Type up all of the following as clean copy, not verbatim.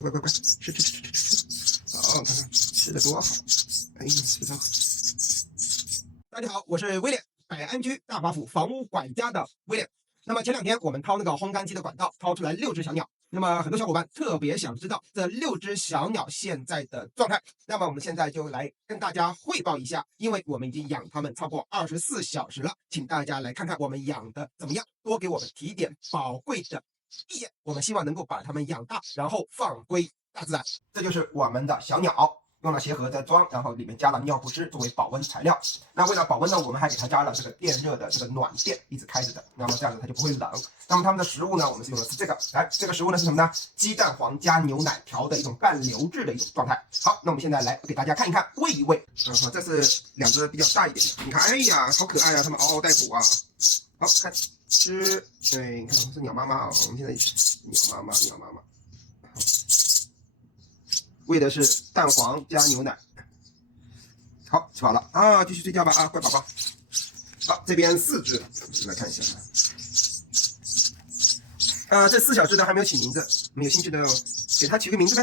乖乖乖，吃。好，看看吃的多好。哎呀，吃的真好。大家好，我是威廉，百安居大华府房屋管家的威廉。那么前2天我们掏那个烘干机的管道，掏出来6只小鸟。那么很多小伙伴特别想知道这6只小鸟现在的状态。那么我们现在就来跟大家汇报一下，因为我们已经养它们超过24小时了，请大家来看看我们养的怎么样，多给我们提点宝贵的意见。我们希望能够把它们养大，然后放归大自然。这就是我们的小鸟。用了鞋盒的装，然后里面加了尿不湿作为保温材料。那为了保温呢，我们还给它加了这个电热的这个暖电，一直开着的。那么这样子它就不会冷。那么它们的食物呢，我们是用的是这个，这个食物呢是什么呢？鸡蛋黄加牛奶调的一种半流质的一种状态。好，那我们现在来给大家看一看，喂一喂。这是2只比较大一点的，你看，哎呀，好可爱啊，它们嗷嗷待哺啊。好看吃，对，你看是鸟妈妈啊，我们现在鸟妈妈。喂的是蛋黄加牛奶。好，吃饱了啊，继续睡觉吧啊，乖宝宝。好，这边4只，来看一下。这4小只呢还没有起名字，没有兴趣的给它起个名字呗。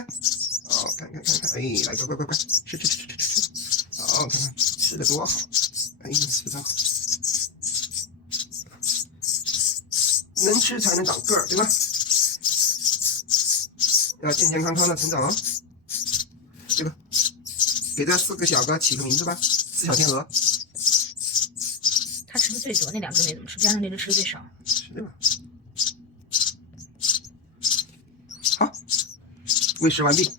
好，看，哎，来乖，吃。好，看看吃的多好，哎呀，吃的真好。能吃才能长个儿，对吧？要健健康康的成长哦。这个给这4个小哥起个名字吧，4小天鹅。他吃的最多，那2只没怎么吃，边上那只吃的最少。是的吧？好，喂食完毕。